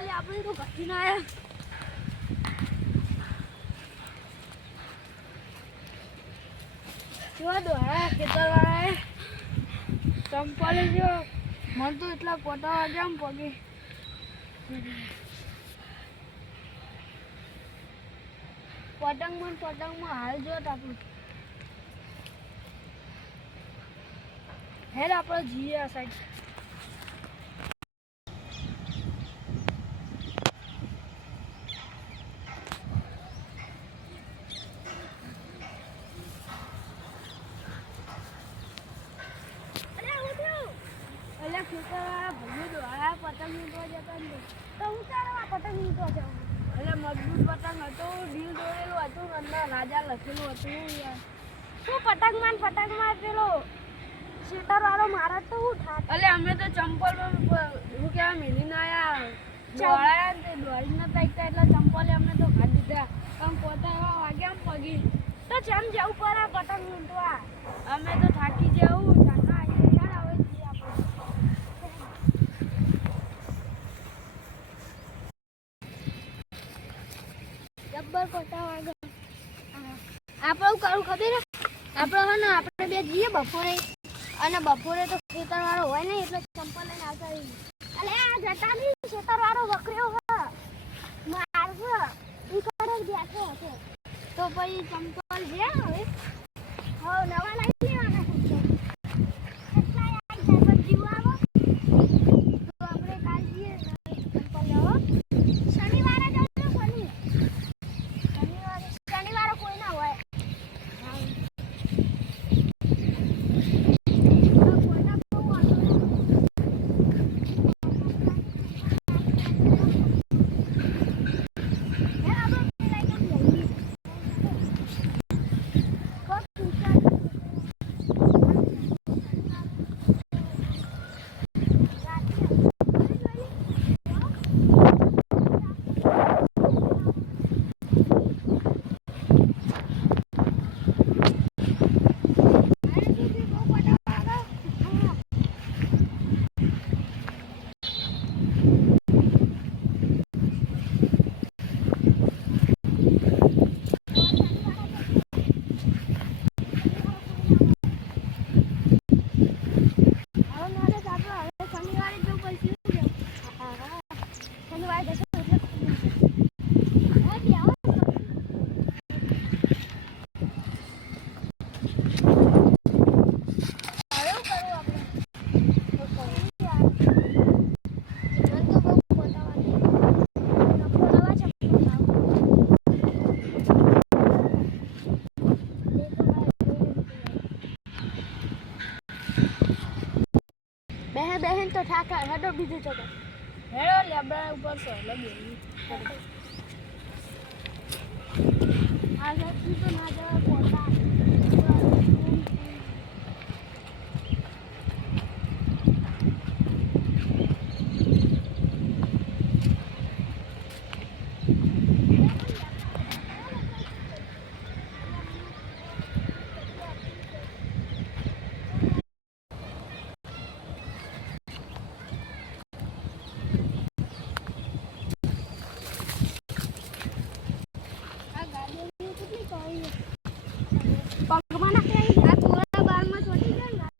ચંપલ આપણે તો ઘટી ના આયા જો દોરા ખેતરવાળાએ ચંપલ જો મન તો એટલા પોતા વાગ્યા આમ પગે પતંગમાં હાલ જો આપણું હેડ આપણે જઈએ આ સાઈડ ખેતરવાળા ભાઈઓ દ્વારા પતંગ મૂકવા જતા ને તો હું ચાલો પતંગ મૂકવા જાઉં એટલે મજબૂત પતંગ હતો ડીલ દોરેલું હતું અંદર રાજા લખેલું હતું યાર શું પતંગમાં પેલો ખેતરવાળો મારા તો હું થાત એટલે અમે તો ચંપલમાં શું કહેવાય મેલીને આવ્યા દોડાયા ને દોડી નતા એકતા એટલે ચંપલે અમે તો કાઢી દીધા પણ પોતા એવા વાગ્યા આમ પગી તો જેમ જવું પડે પતંગ મૂકવા અમે તો થાકી જવું જબ્બર કોટા વાગે આપણે કરું ખબર આપણે હે ને આપણે બે જઈએ બપોરે અને બપોરે તો ખેતરવાળો હોય ને એટલે ચંપલ લઈને આવતા રહીએ અલે આ જતા નહીં ખેતરવાળો વકર્યો હા માર્ગ ઈ કરે બેઠો હતો તો પછી ચંપલ છે હવે નવા લઈ લેવાના કેટલા યાર જીવ આવો તો આપણે કાલ જઈએ ચંપલ લેવા શનિવારે શનિવારે કોઈ ના હોય બહેન તો ઠાકા હેડો બીજું જગા હેડો લેબડા ઉપર તો લગી આ જતી તો ના જવા પોતા પગમાં નાખી આ થોડા બારમાં છોટી જાય ને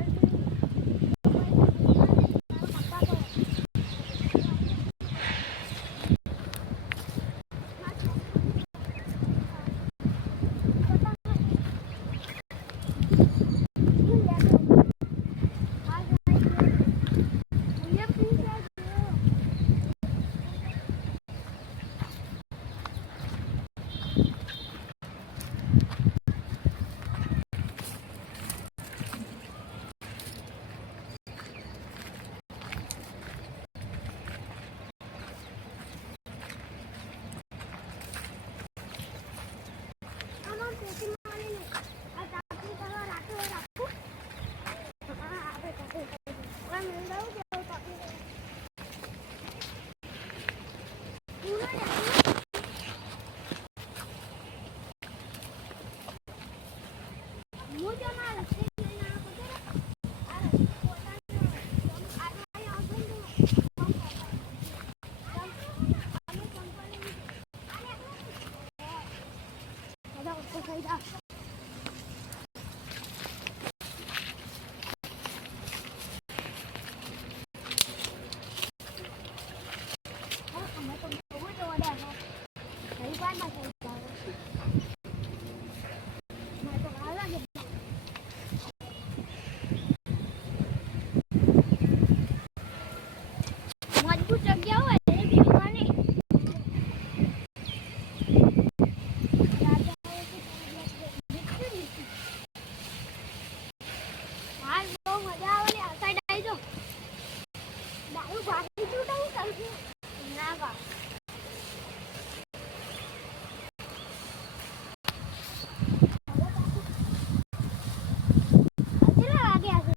જાઓ તો થઈ જાઓ અમે તો બહુ જ ઓર્ડર છે કઈ વાર ના થઈ જાવ મેં તો વાર લાગે મજબૂત જગ્યા હોય એ બીવાની હાલ બહુ મજા આવે ને આ સાઈડ આવી જો દારૂ ભાગી તું તો હું કરું છું ના વા કેટલા વાગ્યા છે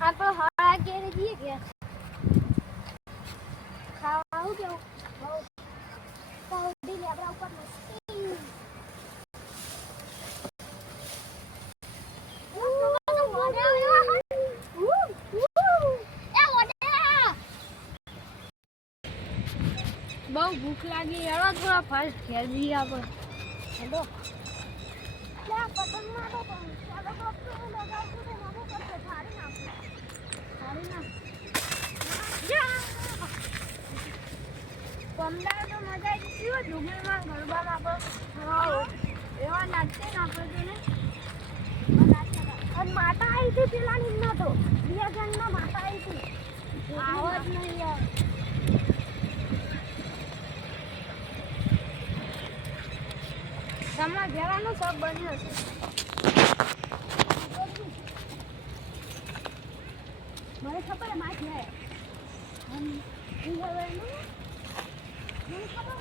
આપણે હાડા ઘેરે જઈએ ગયા ખાવા આવું કેવું બહુ પહોંચી આપણા ઉપર મસ્તી બહુ ભૂખ લાગી હેડો થોડા ફાસ્ટ ઘેર જઈએ આપણે હેડો પતંગમાં તો કમદાર તો મજા આવી ગઈ હોય ડુંગળીમાં ગરબામાં આપણે એવા નાચશે ને આપણે અને માતા આવી હતી પેલા નિમનો તો 2000 માતા આવી હતી આવો જ નહીં યાર તમારા ઘેરાનું સબ બન્યું હશે મને ખબર માર છે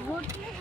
રોટલી